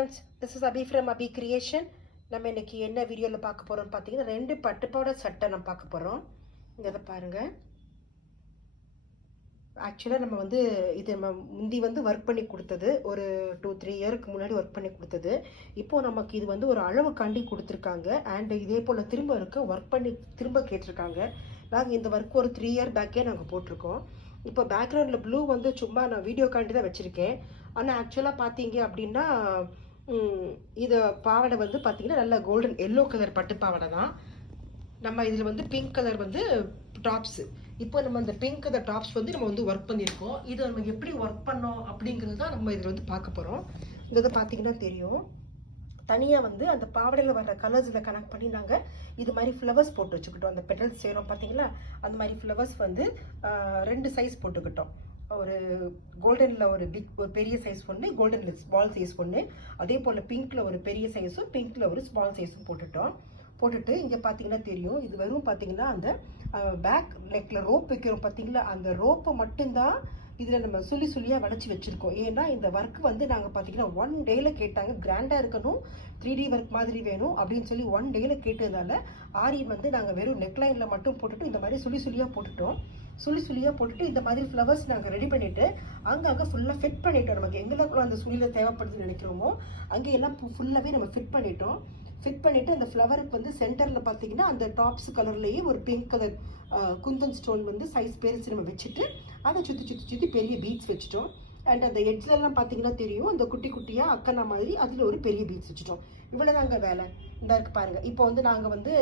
This is Abhi from Abhi Creation. நம்ம இன்னைக்கு என்ன வீடியோல பார்க்க போறோம் பாத்தீங்கன்னா ரெண்டு பட்டுப்பாவாடை சட்டை நம்ம பார்க்க போறோம். இத பாருங்க. ஆக்சுவலா நம்ம வந்து இது முந்தி வந்து வர்க் பண்ணி கொடுத்தது ஒரு 2-3 இயருக்கு முன்னாடி வர்க் பண்ணி கொடுத்தது. இப்போ நமக்கு இது வந்து ஒரு அளவு காண்டி கொடுத்திருக்காங்க. அண்ட் இதே போல திரும்ப இருக்க வர்க் பண்ணி திரும்ப கேட்டிருக்காங்க. நாங்க இந்த வர்க் ஒரு 3 இயர் பேக்கே நாங்க போட்டிருக்கோம். இப்போ பேக்ரவுண்ட்ல ப்ளூ வந்து சும்மா நான் வீடியோ காண்டி தான் வச்சிருக்கேன். ஆனா ஆக்சுவலா பாத்தீங்க அப்படின்னா இது பாவாடை வந்து பார்த்தீங்கன்னா நல்ல கோல்டன் எல்லோ கலர் பட்டு பாவாடை தான். நம்ம இதில் வந்து பிங்க் கலர் வந்து டாப்ஸு. இப்போ நம்ம இந்த பிங்க் கலர் டாப்ஸ் வந்து நம்ம வந்து ஒர்க் பண்ணியிருக்கோம். இதை நம்ம எப்படி ஒர்க் பண்ணோம் அப்படிங்கிறது தான் நம்ம இதில் வந்து பார்க்க போகிறோம். இதை பார்த்தீங்கன்னா தெரியும். தனியாக வந்து அந்த பாவாடையில் வர்ற கலர்ஸில் கனெக்ட் பண்ணி நாங்கள் இது மாதிரி ஃப்ளவர்ஸ் போட்டு வச்சுக்கிட்டோம். அந்த பெட்டல்ஸ் செய்கிறோம் பார்த்தீங்களா, அந்த மாதிரி ஃப்ளவர்ஸ் வந்து 2 சைஸ் போட்டுக்கிட்டோம். ஒரு கோல்டன்ல ஒரு பெரிய சைஸ் ஒன்று, கோல்டன்ல ஸ்மால் சைஸ் ஒன்று, அதே போல் பிங்க்ல ஒரு பெரிய சைஸும் பிங்க்ல ஒரு ஸ்மால் சைஸும் போட்டுட்டு இங்கே பார்த்தீங்கன்னா தெரியும். இது வெறும் பார்த்தீங்கன்னா அந்த பேக் நெக்ல ரோப் வைக்கிறோம் பார்த்தீங்களா, அந்த ரோப்பை மட்டும்தான் இதில் நம்ம சுள்ளியாக வளைச்சி வச்சுருக்கோம். ஏன்னா இந்த ஒர்க் வந்து நாங்கள் பார்த்தீங்கன்னா 1 டேல கேட்டாங்க. கிராண்டாக இருக்கணும், 3D ஒர்க் மாதிரி வேணும் அப்படின்னு சொல்லி 1 டேல கேட்டதுனால ஆரி வந்து நாங்கள் வெறும் நெக்லைனில் மட்டும் போட்டுட்டு இந்த மாதிரி சுள்ளியாக போட்டுட்டோம். சுள்ளியாக போட்டுட்டு இந்த மாதிரி ஃப்ளவர்ஸ் நாங்கள் ரெடி பண்ணிவிட்டு அங்கே ஃபுல்லாக ஃபிட் பண்ணிட்டோம். நமக்கு எங்கெல்லாம் அந்த சுள்ளியில் தேவைப்படுதுன்னு நினைக்கிறோமோ அங்கே எல்லாம் ஃபுல்லாகவே நம்ம ஃபிட் பண்ணிவிட்டு அந்த ஃப்ளவருக்கு வந்து சென்டரில் பார்த்தீங்கன்னா அந்த டாப்ஸ் கலர்லேயே ஒரு பிங்க் கலர் குந்தன் ஸ்டோன் வந்து சைஸ் பெருசு நம்ம வச்சுட்டு அதை சுற்றி பெரிய பீட்ஸ் வச்சுட்டோம். அண்ட் அந்த எட்ஜ்லலாம் பார்த்தீங்கன்னா தெரியும், அந்த குட்டி குட்டியாக அக்கனா மாதிரி அதில் ஒரு பெரிய பீட்ஸ் வச்சுட்டோம். இவ்வளோ தாங்க வேலை. இந்த இருக்கு பாருங்கள். இப்போ வந்து நாங்கள் வந்து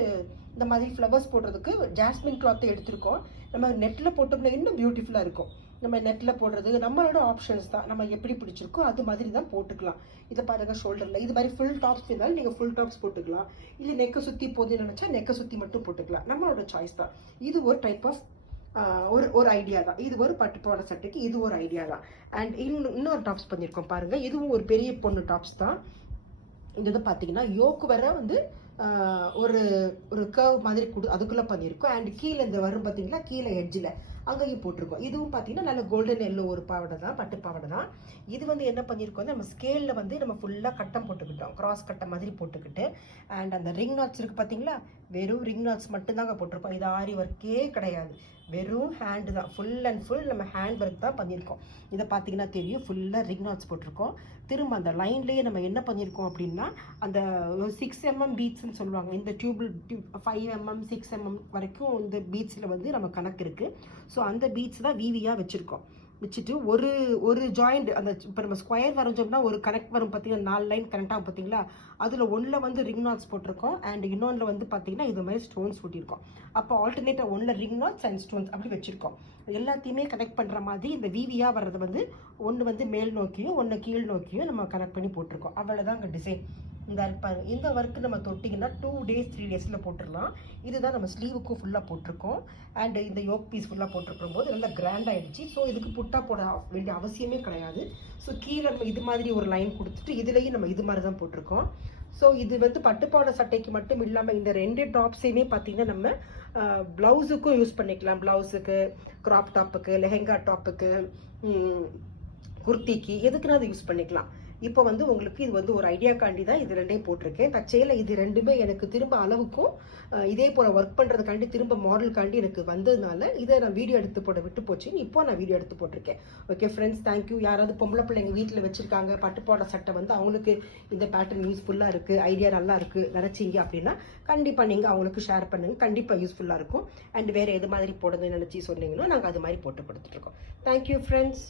இந்த மாதிரி ஃப்ளவர்ஸ் போடுறதுக்கு ஜாஸ்மின் கிளாத்தை எடுத்திருக்கோம். நம்ம நெட்டில் போட்டோம்னா இன்னும் பியூட்டிஃபுல்லாக இருக்கும். நம்ம நெட்டில் போடுறது நம்மளோட ஆப்ஷன்ஸ் தான். நம்ம எப்படி பிடிச்சிருக்கோ அது மாதிரி தான் போட்டுக்கலாம். இதை பாருங்க, ஷோல்டரில் இது மாதிரி ஃபுல் டாப்ஸ் இருந்தாலும் நீங்கள் ஃபுல் டாப்ஸ் போட்டுக்கலாம். இல்லை நெக்கை சுற்றி போதுன்னு நினச்சா நெக்கை சுற்றி மட்டும் போட்டுக்கலாம். நம்மளோட சாய்ஸ் தான். இது ஒரு டைப் ஆஃப் ஒரு ஐடியா தான். இது ஒரு பட்டுப்பாவாடை சட்டைக்கு இது ஒரு ஐடியா தான். அண்ட் இன்னொரு டாப்ஸ் பண்ணியிருக்கோம் பாருங்க. இதுவும் ஒரு பெரிய பொண்ணு டாப்ஸ் தான். இந்த இது பார்த்தீங்கன்னா யோக்கு வர வந்து ஒரு கர்வ் மாதிரி அதுக்குள்ளே பண்ணியிருக்கோம். அண்ட் கீழே இந்த வரும் பார்த்தீங்கன்னா கீழே எட்ஜில் அங்கேயும் போட்டிருக்கோம். இதுவும் பார்த்தீங்கன்னா நல்ல கோல்டன் எல்லோ ஒரு பாவாடை தான், பட்டு பாவாடை தான். இது வந்து என்ன பண்ணியிருக்கோம், நம்ம ஸ்கேலில் வந்து நம்ம ஃபுல்லாக கட்டம் போட்டுக்கிட்டோம், கிராஸ் கட்டம் மாதிரி போட்டுக்கிட்டு. அண்ட் அந்த ரிங் நாட்ஸ் இருக்குது பார்த்தீங்களா, வெறும் ரிங் நாட்ஸ் மட்டும்தாங்க போட்டிருக்கோம். இது ஆரி ஒர்க்கே கிடையாது, வெறும் ஹேண்டு தான். ஃபுல் அண்ட் ஃபுல் நம்ம ஹேண்ட் ஒர்க் தான் பண்ணியிருக்கோம். இதை பார்த்தீங்கன்னா தெரியும், ஃபுல்லாக ரிங் நாட்ஸ் போட்டிருக்கோம். திரும்ப அந்த லைன்லேயே நம்ம என்ன பண்ணியிருக்கோம் அப்படின்னா அந்த 6 mm பீட்ஸ்ன்னு சொல்லுவாங்க. இந்த டியூபிள் 5 mm 6 mm வரைக்கும் இந்த பீட்ஸில் வந்து நம்ம கணக்கு இருக்குது. ஸோ அந்த பீட்ஸ் தான் வீவியாக வச்சுட்டு ஒரு ஜாயிண்ட் அந்த இப்போ நம்ம ஸ்கொயர் வரைஞ்சோம்னா ஒரு கனெக்ட் வரும் பார்த்தீங்கன்னா 4 லைன் கனெக்ட் ஆகும் பார்த்தீங்களா, அதில் ஒன்றில் வந்து ரிங் நாட்ஸ் போட்டிருக்கோம். அண்ட் இன்னொன்றில் வந்து பார்த்தீங்கன்னா இது மாதிரி ஸ்டோன்ஸ் போட்டிருக்கோம். அப்போ ஆல்டர்னேட்டாக ஒன்றில் ரிங் நாட்ஸ் அண்ட் ஸ்டோன்ஸ் அப்படி வச்சுருக்கோம். எல்லாத்தையுமே கனெக்ட் பண்ணுற மாதிரி இந்த வீவியாக வர்றது வந்து ஒன்று வந்து மேல் நோக்கியும் ஒன்று கீழ் நோக்கியும் நம்ம கனெக்ட் பண்ணி போட்டிருக்கோம். அவ்வளோதான் அங்கே டிசைன். இந்த இருப்பாங்க. இந்த ஒர்க்கு நம்ம தொட்டிங்கன்னா 2 days 3 daysல போட்டுடலாம். இதுதான் நம்ம ஸ்லீவுக்கும் ஃபுல்லாக போட்டிருக்கோம். அண்ட் இந்த யோக் பீஸ் ஃபுல்லாக போட்டிருக்கும் போது நல்லா கிராண்ட் ஆகிடுச்சு. ஸோ இதுக்கு புட்டா போட வேண்டிய அவசியமே கிடையாது. ஸோ கீழே நம்ம இது மாதிரி ஒரு லைன் கொடுத்துட்டு இதுலேயும் நம்ம இது மாதிரி தான் போட்டிருக்கோம். ஸோ இது வந்து பட்டுப்பாவாடை சட்டைக்கு மட்டும் இல்லாமல் இந்த 2 டாப்ஸையுமே பார்த்தீங்கன்னா நம்ம ப்ளவுஸுக்கும் யூஸ் பண்ணிக்கலாம். ப்ளவுஸுக்கு, க்ராப் டாப்புக்கு, லெஹெங்கா டாப்புக்கு, குர்த்திக்கு எதுக்குன்னா அதை யூஸ் பண்ணிக்கலாம். இப்போ வந்து உங்களுக்கு இது வந்து ஒரு ஐடியாக்காண்டி தான் இது 2ஐயும் போட்டிருக்கேன். தற்செயலில் இது 2மே எனக்கு திரும்ப அளவுக்கும் இதே போல் ஒர்க் பண்ணுறதுக்காண்டி திரும்ப மாடலுக்காண்டி எனக்கு வந்ததுனால இதை நான் வீடியோ எடுத்து போட விட்டு போச்சுன்னு இப்போ நான் வீடியோ எடுத்து போட்டிருக்கேன். Okay friends, thank you. யாராவது பொம்பளை பிள்ளைங்க வீட்டில் வச்சுருக்காங்க, பட்டுப்பாவாடை சட்டை வந்து அவங்களுக்கு இந்த பேட்டர்ன் யூஸ்ஃபுல்லாக இருக்குது, ஐடியா நல்லா இருக்குது நினச்சிங்க அப்படின்னா கண்டிப்பாக நீங்கள் அவங்களுக்கு ஷேர் பண்ணுங்கள். கண்டிப்பாக யூஸ்ஃபுல்லாக இருக்கும். அண்ட் வேறு எது மாதிரி போடுறதுன்னு நினச்சி சொன்னீங்கன்னா நாங்கள் அது மாதிரி போட்டு கொடுத்துட்ருக்கோம். Thank you friends.